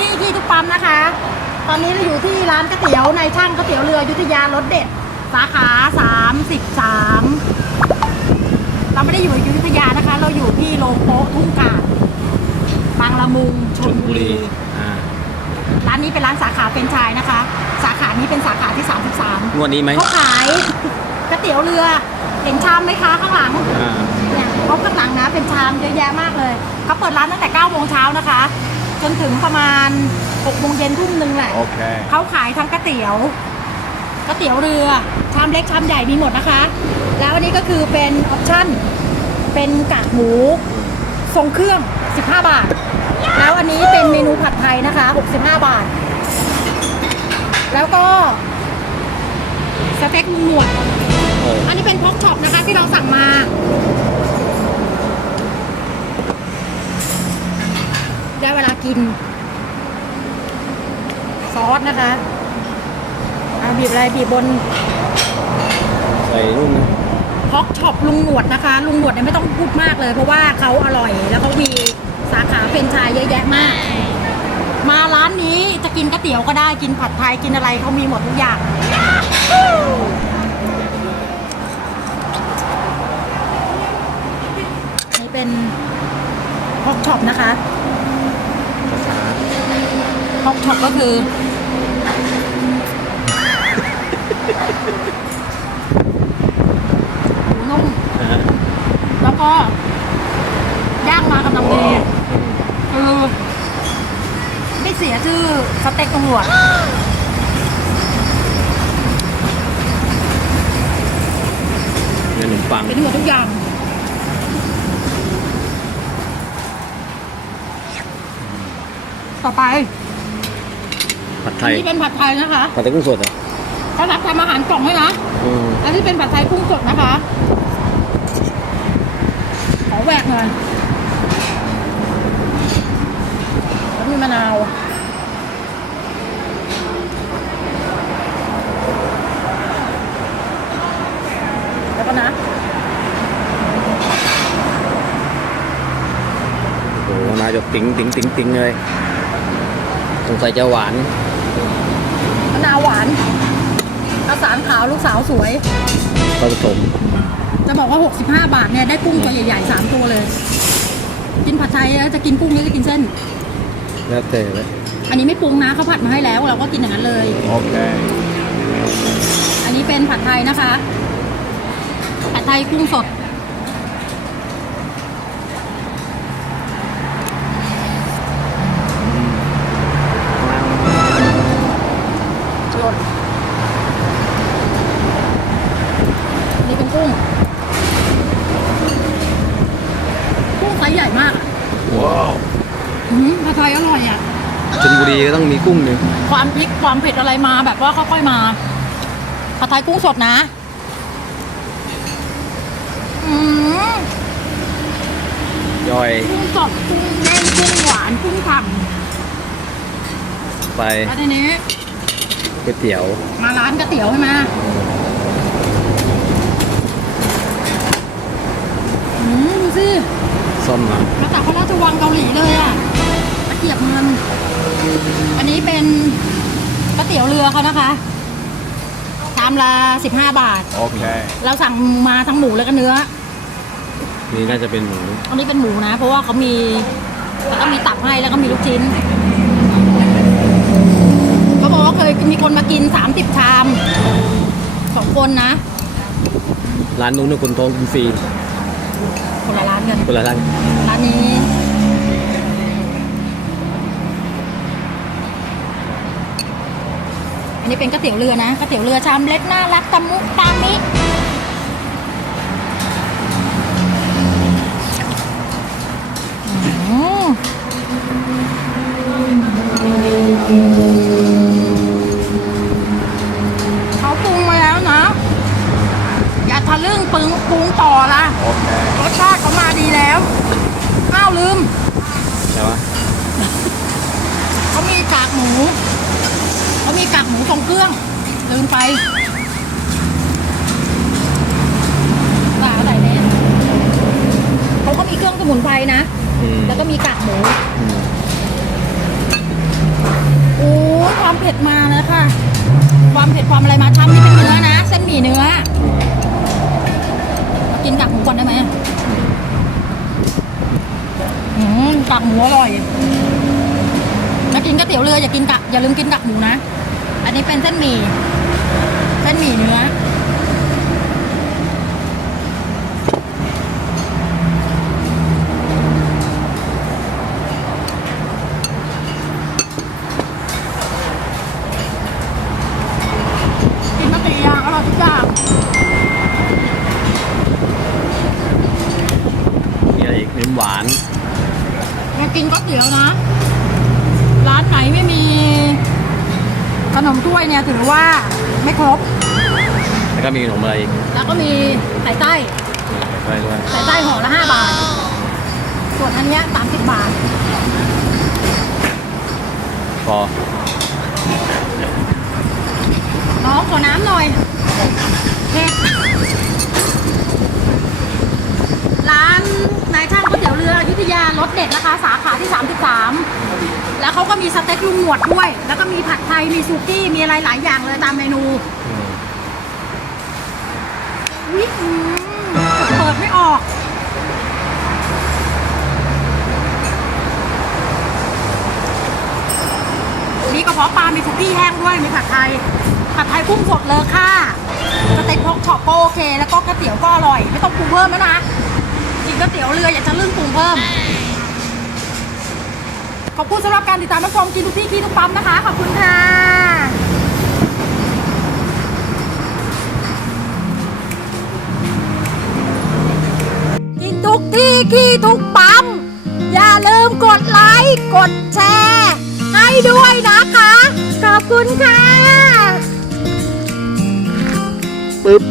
ดีค่ะกินทุกที่ที่ทุกปั๊มนะคะ ตอนนี้เราอยู่ที่ร้านก๋วยเตี๋ยวในช่างก๋วยเตี๋ยวเรืออยุธยารสเด็ด สาขา33เราไม่ได้อยู่อยุธยานะคะ เราอยู่ที่โรงโป๊ะทุ่งกาดบางละมุงชชลลบุบุรีรีอ่าร้านนี้เป็นร้านสาขาเป็นไชายนะคะ สาขานี้เป็นสาขาที่ 33งวดนี้ไหมเขาขายก๋วยเตี๋ยวเรือเห็นชามไหมคะข้างหลัง อ่า เนี่ยเขาข้างหลังนะเป็นชามเยอะแยะมากเลยเขาเปิดร้านตั้งแต่9โมงเช้านะคะ จนถึงประมาณ6โมงเย็นทุ่มหนึ่งแหละ Okay. เขาขายทั้งก๋วยเตี๋ยวก๋วยเตี๋ยวเรือชามเล็กชามใหญ่มีหมดนะคะ แล้วอันนี้ก็คือเป็นออปชั่น เป็นกากหมู ทรงเครื่อง 15 บาท แล้วอันนี้เป็นเมนูผัดไทยนะคะ 65 บาท แล้วก็สเต็กลุงหนวดโอ้อันนี้เป็นพอกช็อปนะคะที่เราสั่งมา ได้เวลา กิน ซอสนะคะเอาบีบอะไรบีบบนใส่ลูกนะพอกช็อปลุงหนวดนะคะ ลุงหนวดเนี่ยไม่ต้องพูดมากเลย เพราะว่าเขาอร่อย แล้วเขามีสาขาเป็นไชายเยอะแยะมาก มาร้านนี้จะกินก๋วยเตี๋ยวก็ได้กินผัดไทยกินอะไรเขามีหมดทุกอย่างนี่เป็นพอกช็อปนะคะภาษา พอกช็อปก็คือ หมูนุ่มอ่าแล้วก็ย่างมากำลังดีคือไม่เสียชื่อสเต็กตำรวจขนมปังเป็นหมดทุกอย่างต่อไปผัด ไทอันยนี้เป็นผัดไทยนะคะผัดไทยกุ้งสดเหรอะเขารับทำอาหารกล่องด้วยนะอืมอันนี้เป็นผัดไทยกุ้งสดนะคะ ขอแหวกหน่อยแล้วมีมะนาวแล้วก็นะ โอ้โหน่าจะติ๋งติ๋งติ๋งติ๋งเลย สงสัยจะหวานมะนาวหวานข้าวสารขาวลูกสาวสวย ผสมจะบอกว่า 65 บาทเนี่ยได้กุ้งตัวใหญ่ๆ 3 ตัวเลย กินผัดไทยแล้วจะกินกุ้งหรือจะกินเส้น แล้วแต่เลยอันนี้ไม่ปรุงนะเขาผัดมาให้แล้วเราก็กินอย่างนั้นเลย Okay. อันนี้เป็นผัดไทยนะคะ ผัดไทยกุ้งสด กุ้ง กุ้งไซส์ใหญ่มากอะว้าวอืมผัดไทยอร่อยอะ ชลบุรีก็ต้องมีกุ้งหนึ่งความพริกความเผ็ดอะไรมาแบบว่าค่อยๆมาผัดไทยกุ้งสดนะ อืมย่อยกุ้งสดกุ้งแน่นกุ้งหวานกุ้งฉ่ไปำแล้วทีนี้ก๋วยเตี๋ยว มาร้านก๋วยเตี๋ยวใช่ไหมอืมดู สิส้มนะมาจากพระราชวังเกาหลีเลยอะตะเกียบเงิน อันนี้เป็นก๋วยเตี๋ยวเรือเขานะคะชามละสิบห้าบาท Okay. เราสั่งมาทั้งหมูและก็เนื้อ นี่น่าจะเป็นหมูอันนี้เป็นหมูนะ เพราะว่าเขามีแล้วก็มีตับให้แล้วก็มีลูกชิ้น เขาบอกว่าเคยมีคนมากินสามสิบชามสองคนนะ ร้านนู้นนะคนท้องกินฟรี คนละร้านกันคนละร้านร้านนี้อันนี้เป็นก๋วยเตี๋ยวเรือนะก๋วยเตี๋ยวเรือชามเล็กน่ารักตะมุตามิอืมเขาปรุงมาแล้วนะ อย่าทะลึ่งปรุงปรุงต่อละ Okay. รสชาติเขามาดีแล้ว อ้าวลืม ใช่ปะ เขามีกากหมู เขามีกากหมู ทรงเครื่อง ลืมไปว่าอะไรเนี่ยเขาก็มีเครื่องสมุนไพรนะออืมแล้วก็มีกากหมูอืมโอ้ยความเผ็ดมาแล้วค่ะ ความเผ็ดความอะไรมาทำนี่เป็นเนื้อนะ เส้นหมี่เนื้อมากินกากหมูก่อนได้ไหมอืมกากหมูอร่อยมากินก๋วยเตี๋ยวเรืออย่ากินกากอย่าลืมกินกากหมูนะ อันนี้เป็นเส้นหมี่ เส้นหมี่เนื้อ กินมาตีอย่างอร่อยทุกอย่าง มีอะไรอีกน้ำหวาน มากินก๋วยเตี๋ยวนะ ร้านไหนไม่มี ขนมถ้วยเนี่ยถือว่าไม่ครบ แล้วก็มีขนมอะไรอีกแล้วก็มีไข่ใต้อะไรด้วยไข่ใต้ห่อละห้าบาท ส่วนอันเนี้ยสามสิบบาท พอน้องขอน้ำหน่อยเผ็ดร้านนายช่างก๋วยเตี๋ยวเรืออยุธยารสเด็ดนะคะ สาขาที่ 33 แล้วเขาก็มีสเต็กลุงหนวดด้วย แล้วก็มีผัดไทย มีซูกี้ มีอะไรหลายอย่างเลยตามเมนูอืมวิเปิดไม่ออก มีกระเพาะปลา มีคุกี้แห้งด้วย มีผัดไทย ผัดไทยกุ้งสดเลยค่ะสเต็กพกช็อปก็โอเค แล้วก็ก๋วยเตี๋ยวก็อร่อย ไม่ต้องปรุงเพิ่มแล้วนะกินก๋วยเตี๋ยวเรืออย่าจะลื่นปรุงเพิ่ม ขอบคุณสำหรับการติดตามรับชมกินทุกที่ที่ทุกปั๊มนะคะ ขอบคุณค่ะกินทุกที่ที่ทุกปั๊ม อย่าลืมกดไลค์ กดแชร์ ให้ด้วยนะคะ ขอบคุณค่ะปึ๊บ